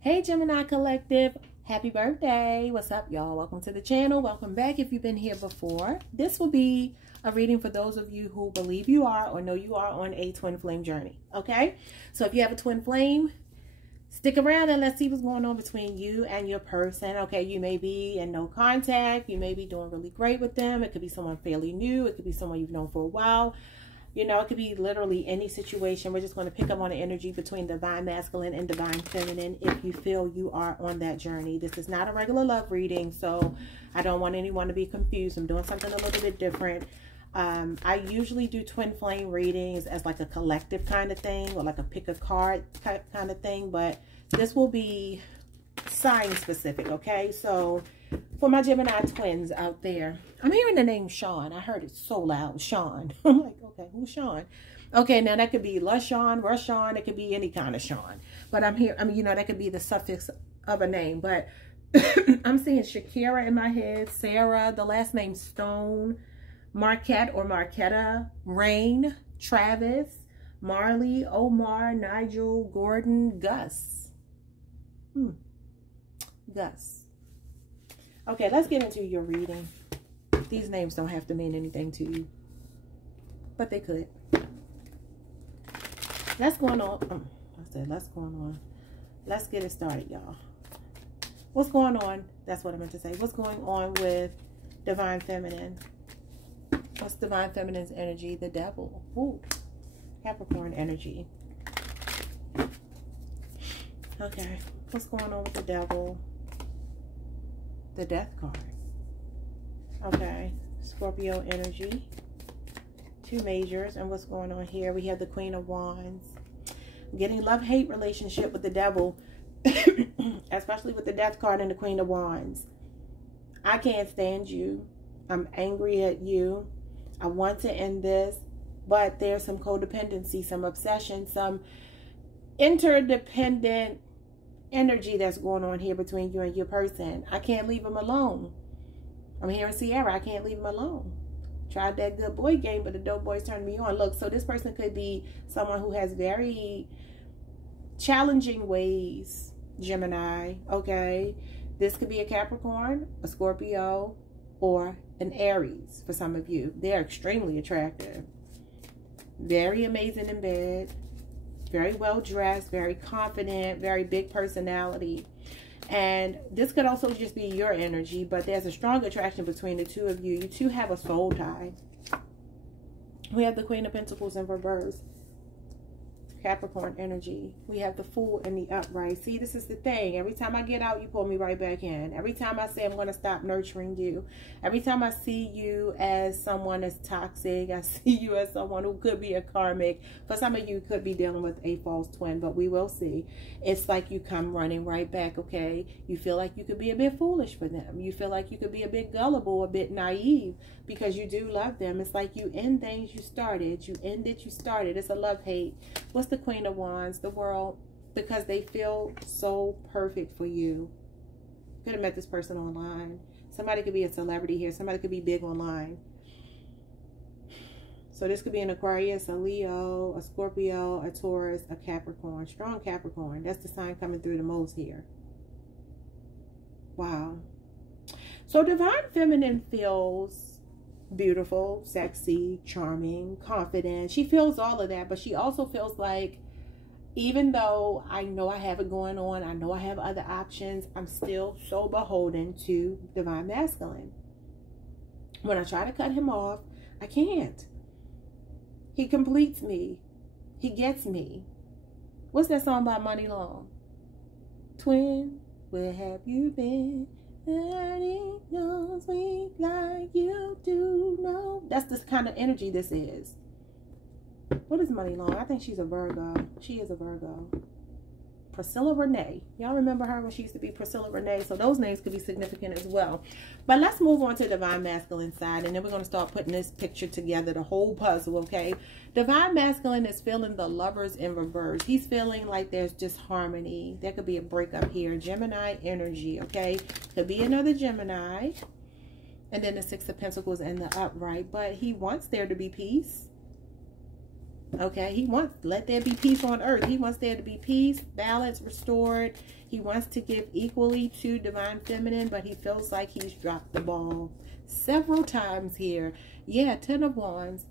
Hey Gemini Collective, happy birthday. What's up, y'all? Welcome to the channel. Welcome back if you've been here before. This will be a reading for those of you who believe you are or know you are on a twin flame journey, okay? So if you have a twin flame, stick around and let's see what's going on between you and your person, okay? You may be in no contact. You may be doing really great with them. It could be someone fairly new. It could be someone you've known for a while. You know, it could be literally any situation. We're just going to pick up on the energy between divine masculine and divine feminine if you feel you are on that journey. This is not a regular love reading, so I don't want anyone to be confused. I'm doing something a little bit different. I usually do twin flame readings as like a collective kind of thing, or like a pick a card type kind of thing, but this will be sign specific, okay? So for my Gemini twins out there, I'm hearing the name Sean. I heard it so loud, Sean. I'm like, okay, who's Sean? Okay, now that could be LaShawn, Rashawn. It could be any kind of Sean. But I'm here, you know, that could be the suffix of a name. But I'm seeing Shakira in my head, Sarah, the last name Stone, Marquette or Marquetta, Rain, Travis, Marley, Omar, Nigel, Gordon, Gus. Gus. Okay, let's get into your reading. These names don't have to mean anything to you, but they could. Let's go on. I said, let's go on. Let's get it started, y'all. What's going on? That's what I meant to say. What's going on with divine feminine? What's divine feminine's energy? The devil. Ooh, Capricorn energy. Okay, what's going on with the devil? The death card. Okay, Scorpio energy. Two majors. And what's going on here? We have the Queen of Wands. I'm getting love-hate relationship with the devil, especially with the death card and the Queen of Wands. I can't stand you. I'm angry at you. I want to end this, but there's some codependency, some obsession, some interdependent energy that's going on here between you and your person. I can't leave him alone. I'm hearing Sierra. I can't leave him alone. Tried that good boy game, but the dope boys turned me on. Look, so this person could be someone who has very challenging ways, Gemini, okay? This could be a Capricorn, a Scorpio, or an Aries for some of you. They're extremely attractive. Very amazing in bed. Very well dressed, very confident, very big personality. And this could also just be your energy, but there's a strong attraction between the two of you. You two have a soul tie. We have the Queen of Pentacles in reverse. Capricorn energy. We have the Fool in the upright. See, this is the thing. Every time I get out, you pull me right back in. Every time I say I'm going to stop nurturing you. Every time I see you as someone that's toxic, I see you as someone who could be a karmic. For some of you, could be dealing with a false twin, but we will see. It's like you come running right back, okay? You feel like you could be a bit foolish for them. You feel like you could be a bit gullible, a bit naive, because you do love them. It's like you end things you started. You end it, you started. It's a love-hate. What's the Queen of Wands? The world, because they feel so perfect for you. Could have met this person online. Somebody could be a celebrity here. Somebody could be big online. So this could be an Aquarius, a Leo, a Scorpio, a Taurus, a Capricorn. Strong Capricorn. That's the sign coming through the most here. Wow. So divine feminine feels beautiful, sexy, charming, confident. She feels all of that, but she also feels like, even though I know I have it going on, I know I have other options, I'm still so beholden to divine masculine. When I try to cut him off, I can't. He completes me. He gets me. What's that song by Money Long? Twin, where have you been? Nobody knows me like you do. No, that's the kind of energy this is. What is Money Long? I think she's a Virgo. She is a Virgo. Priscilla Renee. Y'all remember her when she used to be Priscilla Renee? So those names could be significant as well. But let's move on to divine masculine side, and then we're going to start putting this picture together, the whole puzzle, okay? Divine masculine is feeling the Lovers in reverse. He's feeling like there's disharmony. There could be a breakup here. Gemini energy, okay? Could be another Gemini. And then the Six of Pentacles in the upright. But he wants there to be peace. Okay, he wants, let there be peace on earth. He wants there to be peace, balance, restored. He wants to give equally to divine feminine, but he feels like he's dropped the ball several times here. Yeah, 10 of Wands.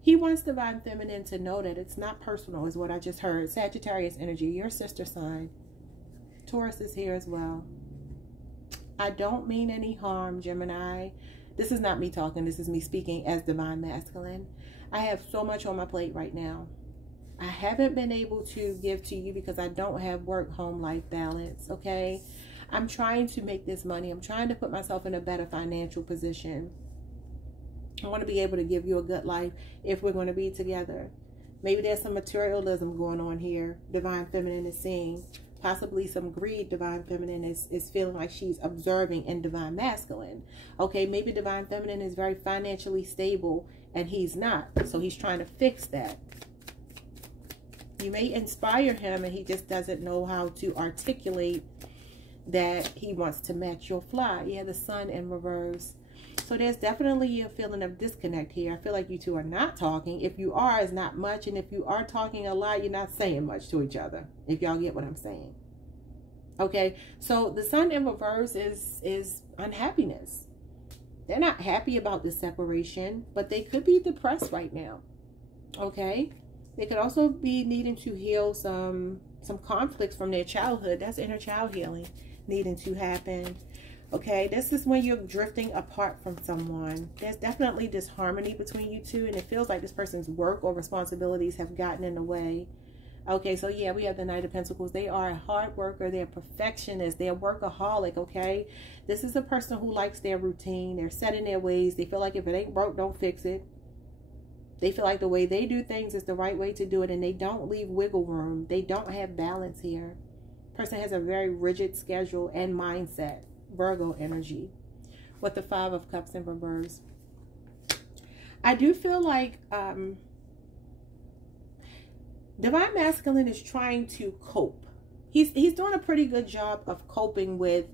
He wants divine feminine to know that it's not personal, is what I just heard. Sagittarius energy, your sister sign. Taurus is here as well. I don't mean any harm, Gemini. This is not me talking. This is me speaking as divine masculine. I have so much on my plate right now. I haven't been able to give to you because I don't have work-home life balance, okay? I'm trying to make this money. I'm trying to put myself in a better financial position. I want to be able to give you a good life if we're going to be together. Maybe there's some materialism going on here. Divine feminine is seeing. Possibly some greed. Divine feminine is feeling like she's observing in divine masculine. Okay, maybe divine feminine is very financially stable and he's not. So he's trying to fix that. You may inspire him and he just doesn't know how to articulate that he wants to match your fly. Yeah, the sun in reverse. So there's definitely a feeling of disconnect here. I feel like you two are not talking. If you are, it's not much. And if you are talking a lot, you're not saying much to each other. If y'all get what I'm saying. Okay, so the sun in reverse is unhappiness. They're not happy about the separation, but they could be depressed right now. Okay, they could also be needing to heal some conflicts from their childhood. That's inner child healing needing to happen. Okay, this is when you're drifting apart from someone. There's definitely disharmony between you two, and it feels like this person's work or responsibilities have gotten in the way. Okay, so yeah, we have the Knight of Pentacles. They are a hard worker. They're perfectionists. They're a workaholic, okay? This is a person who likes their routine. They're set in their ways. They feel like if it ain't broke, don't fix it. They feel like the way they do things is the right way to do it, and they don't leave wiggle room. They don't have balance here. Person has a very rigid schedule and mindset. Virgo energy with the 5 of Cups in reverse. I do feel like divine masculine is trying to cope. He's doing a pretty good job of coping with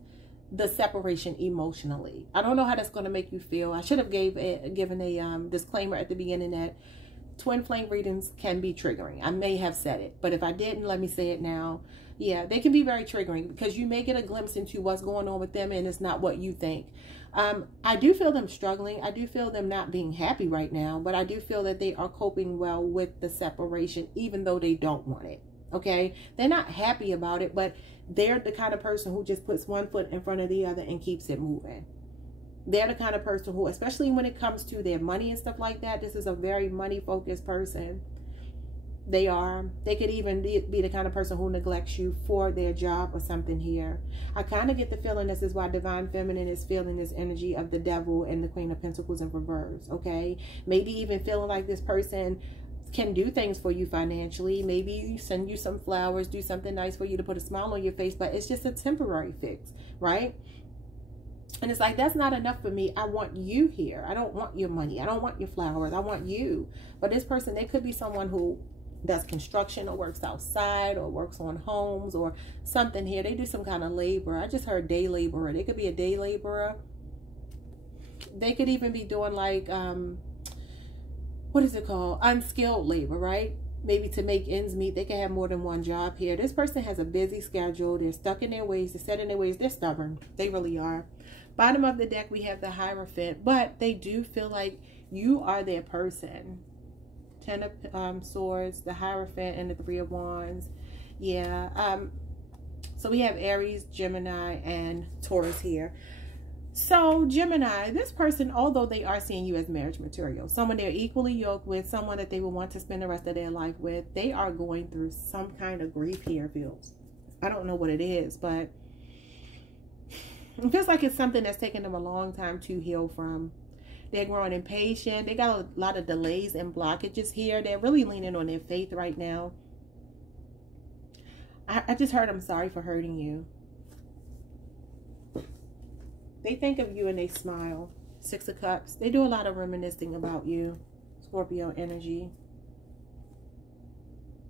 the separation emotionally. I don't know how that's going to make you feel. I should have given a disclaimer at the beginning that twin flame readings can be triggering. I may have said it, but if I didn't, let me say it now. Yeah, they can be very triggering because you may get a glimpse into what's going on with them and it's not what you think. I do feel them struggling. I do feel them not being happy right now, but I do feel that they are coping well with the separation, even though they don't want it. Okay, they're not happy about it, but they're the kind of person who just puts one foot in front of the other and keeps it moving. They're the kind of person who, especially when it comes to their money and stuff like that, this is a very money-focused person. They could even be the kind of person who neglects you for their job or something here. I kind of get the feeling this is why divine feminine is feeling this energy of the devil and the Queen of Pentacles in reverse. Okay, maybe even feeling like this person can do things for you financially. Maybe send you some flowers, do something nice for you to put a smile on your face, but it's just a temporary fix, right? And it's like, that's not enough for me. I want you here. I don't want your money. I don't want your flowers. I want you. But this person, they could be someone who does construction or works outside or works on homes or something here. They do some kind of labor. I just heard day laborer. They could be a day laborer. They could even be doing like, what is it called? Unskilled labor, right? Maybe to make ends meet. They can have more than one job here. This person has a busy schedule. They're stuck in their ways. They're set in their ways. They're stubborn. They really are. Bottom of the deck, we have the Hierophant, but they do feel like you are their person. 10 of Swords, the Hierophant, and the 3 of Wands. Yeah. So we have Aries, Gemini, and Taurus here. So Gemini, this person, although they are seeing you as marriage material, someone they're equally yoked with, someone that they will want to spend the rest of their life with, they are going through some kind of grief here, feels. I don't know what it is, but it feels like it's something that's taken them a long time to heal from. They're growing impatient. They got a lot of delays and blockages here. They're really leaning on their faith right now. I just heard, I'm sorry for hurting you. They think of you and they smile. 6 of Cups. They do a lot of reminiscing about you. Scorpio energy.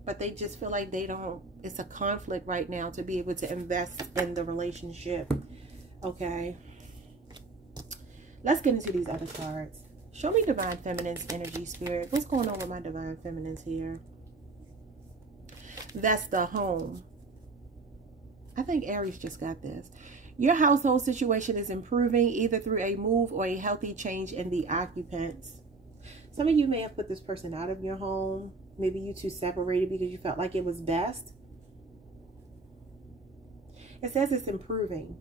But they just feel like they don't, it's a conflict right now to be able to invest in the relationship. Okay. Let's get into these other cards. Show me Divine Feminine's energy, Spirit. What's going on with my Divine Feminines here? That's the home. I think Aries just got this. Your household situation is improving either through a move or a healthy change in the occupants. Some of you may have put this person out of your home. Maybe you two separated because you felt like it was best. It says it's improving.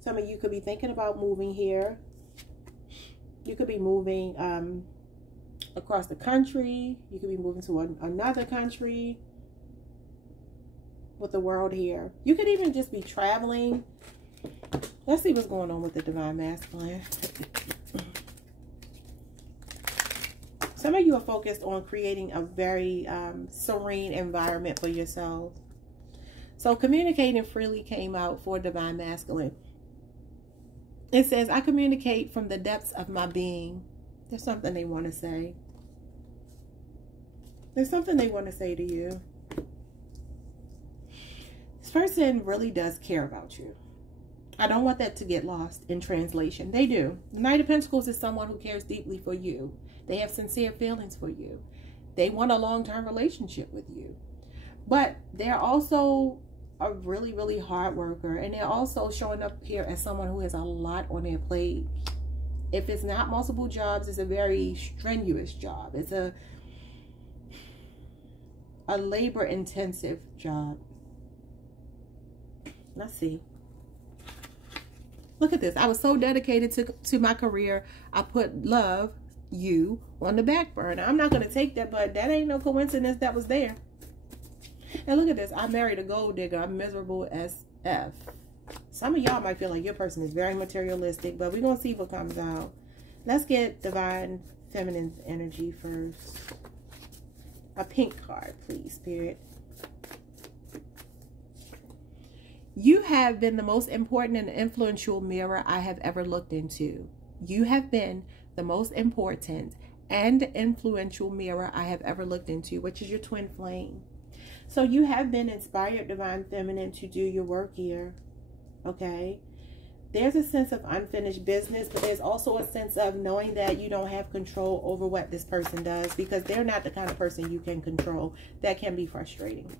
Some of you could be thinking about moving here. You could be moving across the country. You could be moving to another country with the world here. You could even just be traveling. Let's see what's going on with the Divine Masculine. Some of you are focused on creating a very serene environment for yourself. So communicating freely came out for Divine Masculine. It says, I communicate from the depths of my being. There's something they want to say. There's something they want to say to you. This person really does care about you. I don't want that to get lost in translation. They do. The Knight of Pentacles is someone who cares deeply for you. They have sincere feelings for you. They want a long-term relationship with you. But they're also a really, really hard worker. And they're also showing up here as someone who has a lot on their plate. If it's not multiple jobs, it's a very strenuous job. It's a labor-intensive job. Let's see. Look at this. I was so dedicated to my career. I put love, you, on the back burner. I'm not going to take that, but that ain't no coincidence that was there. And look at this. I married a gold digger. I'm miserable as F. Some of y'all might feel like your person is very materialistic, but we're going to see what comes out. Let's get Divine Feminine's energy first. A pink card, please, Spirit. You have been the most important and influential mirror I have ever looked into. You have been the most important and influential mirror I have ever looked into, which is your twin flame. So you have been inspired, Divine Feminine, to do your work here. Okay? There's a sense of unfinished business, but there's also a sense of knowing that you don't have control over what this person does, because they're not the kind of person you can control. That can be frustrating.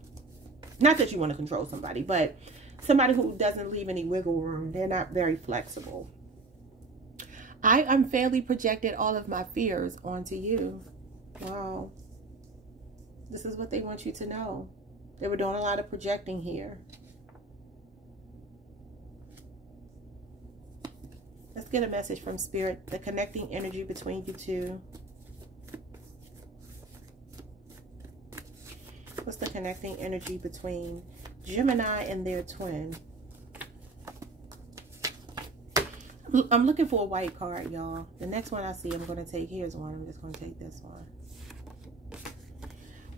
Not that you want to control somebody, but somebody who doesn't leave any wiggle room. They're not very flexible. I unfairly projected all of my fears onto you. Wow. This is what they want you to know. They were doing a lot of projecting here. Let's get a message from Spirit. The connecting energy between you two. What's the connecting energy between Gemini and their twin? I'm looking for a white card, y'all. The next one I see, I'm going to take. Here's one. I'm just going to take this one.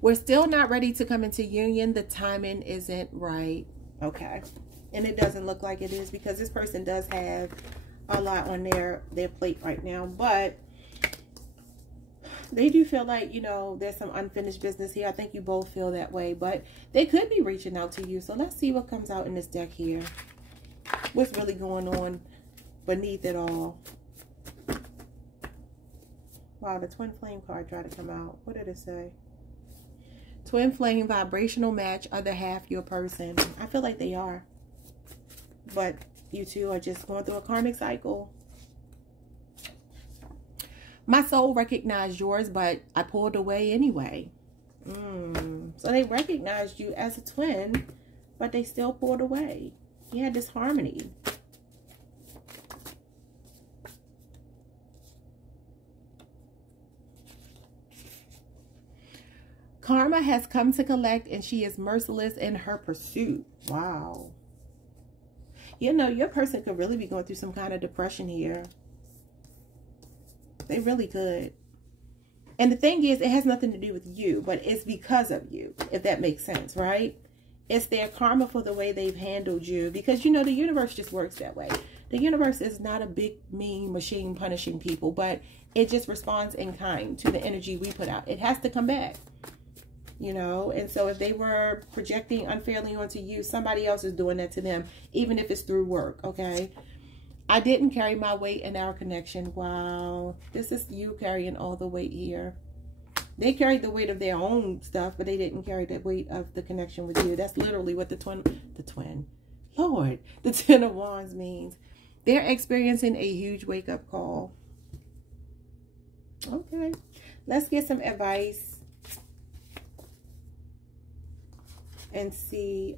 We're still not ready to come into union. The timing isn't right. Okay. And it doesn't look like it is, because this person does have a lot on their plate right now. But they do feel like, you know, there's some unfinished business here. I think you both feel that way. But they could be reaching out to you. So let's see what comes out in this deck here. What's really going on beneath it all? Wow, the twin flame card tried to come out. What did it say? Twin flame, vibrational match, other half your person. I feel like they are. But you two are just going through a karmic cycle. My soul recognized yours, but I pulled away anyway. So they recognized you as a twin, but they still pulled away. You had this harmony. Karma has come to collect, and she is merciless in her pursuit. Wow. You know, your person could really be going through some kind of depression here. They really could. And the thing is, it has nothing to do with you, but it's because of you, if that makes sense, right? It's their karma for the way they've handled you, because, you know, the universe just works that way. The universe is not a big, mean machine punishing people, but it just responds in kind to the energy we put out. It has to come back. You know, and so if they were projecting unfairly onto you, somebody else is doing that to them, even if it's through work, okay? I didn't carry my weight in our connection. Wow. This is you carrying all the weight here. They carried the weight of their own stuff, but they didn't carry the weight of the connection with you. That's literally what the Ten of Wands means. They're experiencing a huge wake-up call. Okay. Let's get some advice and see...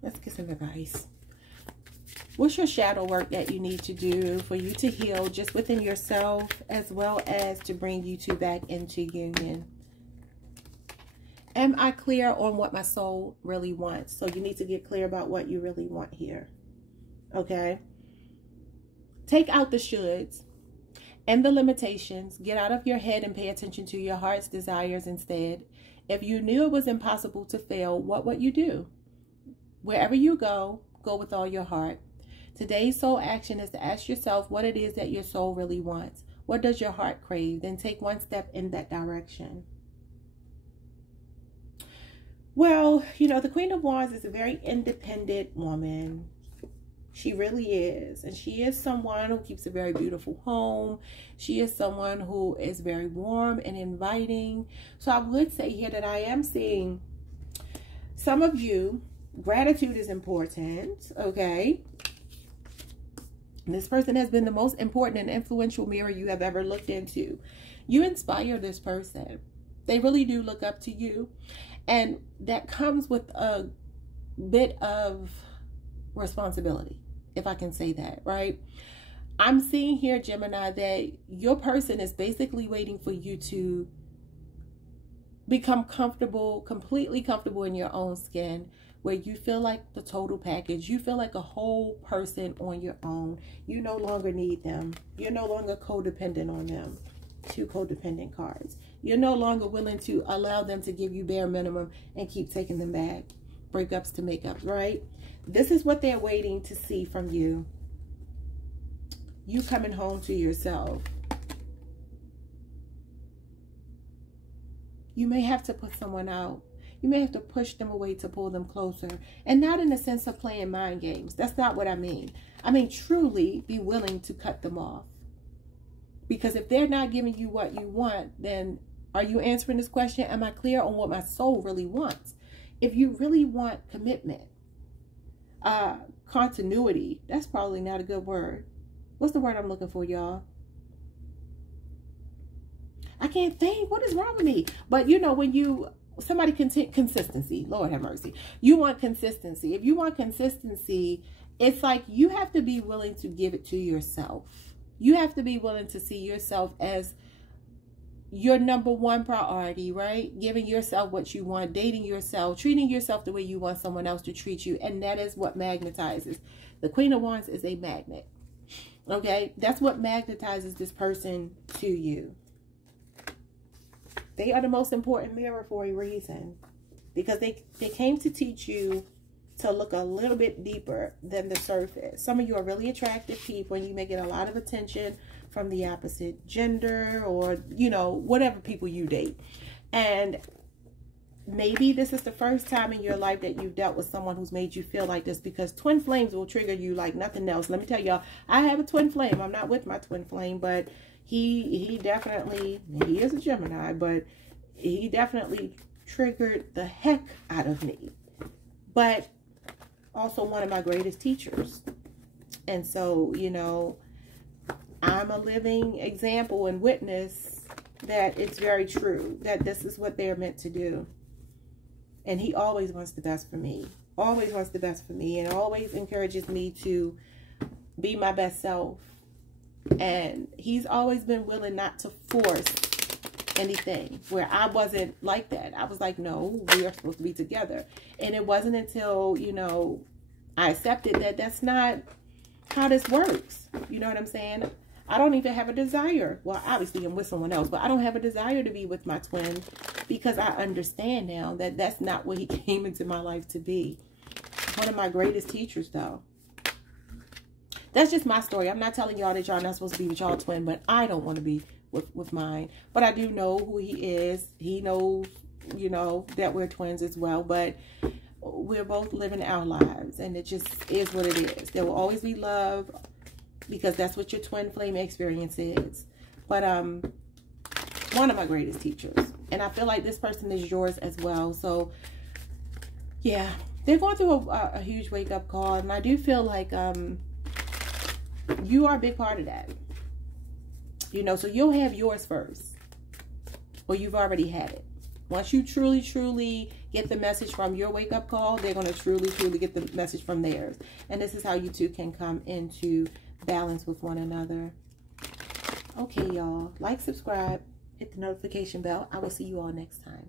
let's get some advice. What's your shadow work that you need to do for you to heal just within yourself, as well as to bring you two back into union? Am I clear on what my soul really wants? So you need to get clear about what you really want here. Okay? Take out the shoulds and the limitations. Get out of your head and pay attention to your heart's desires instead. If you knew it was impossible to fail, what would you do? Wherever you go, go with all your heart. Today's soul action is to ask yourself what it is that your soul really wants. What does your heart crave? Then take one step in that direction. Well, you know, the Queen of Wands is a very independent woman. She really is. And she is someone who keeps a very beautiful home. She is someone who is very warm and inviting. So I would say here that I am seeing some of you, gratitude is important, okay? This person has been the most important and influential mirror you have ever looked into. You inspire this person. They really do look up to you. And that comes with a bit of responsibility, if I can say that, right? I'm seeing here, Gemini, that your person is basically waiting for you to become comfortable, completely comfortable in your own skin, where you feel like the total package. You feel like a whole person on your own. You no longer need them. You're no longer codependent on them. Two codependent cards. You're no longer willing to allow them to give you bare minimum and keep taking them back. Breakups to makeups, right? This is what they're waiting to see from you. You coming home to yourself. You may have to put someone out. You may have to push them away to pull them closer. And not in the sense of playing mind games. That's not what I mean. I mean, truly be willing to cut them off. Because if they're not giving you what you want, then are you answering this question? Am I clear on what my soul really wants? If you really want commitment, continuity, that's probably not a good word. What's the word I'm looking for, y'all? I can't think. What is wrong with me? But you know, when somebody consistency, Lord have mercy. You want consistency. If you want consistency, it's like you have to be willing to give it to yourself. You have to be willing to see yourself as your number one priority, right? Giving yourself what you want, dating yourself, treating yourself the way you want someone else to treat you. And that is what magnetizes. The Queen of Wands is a magnet. Okay? That's what magnetizes this person to you. They are the most important mirror for a reason. Because they came to teach you to look a little bit deeper than the surface. Some of you are really attractive people and you may get a lot of attention from the opposite gender or, you know, whatever people you date. And maybe this is the first time in your life that you've dealt with someone who's made you feel like this, because twin flames will trigger you like nothing else. Let me tell y'all, I have a twin flame. I'm not with my twin flame, but he definitely, he is a Gemini, but he definitely triggered the heck out of me. But also one of my greatest teachers. And so, you know, I'm a living example and witness that it's very true, that this is what they're meant to do. And he always wants the best for me. Always wants the best for me, and always encourages me to be my best self. And he's always been willing not to force anything, where I wasn't like that. I was like, no, we are supposed to be together. And it wasn't until, you know, I accepted that that's not how this works. You know what I'm saying? I don't even have a desire. Well, obviously I'm with someone else, but I don't have a desire to be with my twin, because I understand now that that's not what he came into my life to be. One of my greatest teachers, though. that's just my story. I'm not telling y'all that y'all not supposed to be with y'all twin, but I don't want to be with mine. But I do know who he is. He knows, you know, that we're twins as well. But we're both living our lives, and it just is what it is. There will always be love, because that's what your twin flame experience is. But one of my greatest teachers, and I feel like this person is yours as well. So yeah, they're going through a huge wake-up call, and I do feel like you are a big part of that, you know. So you'll have yours first, or you've already had it. Once you truly get the message from your wake-up call, they're going to truly get the message from theirs. And this is how you two can come into balance with one another. Okay, y'all. Like, subscribe, hit the notification bell. I will see you all next time.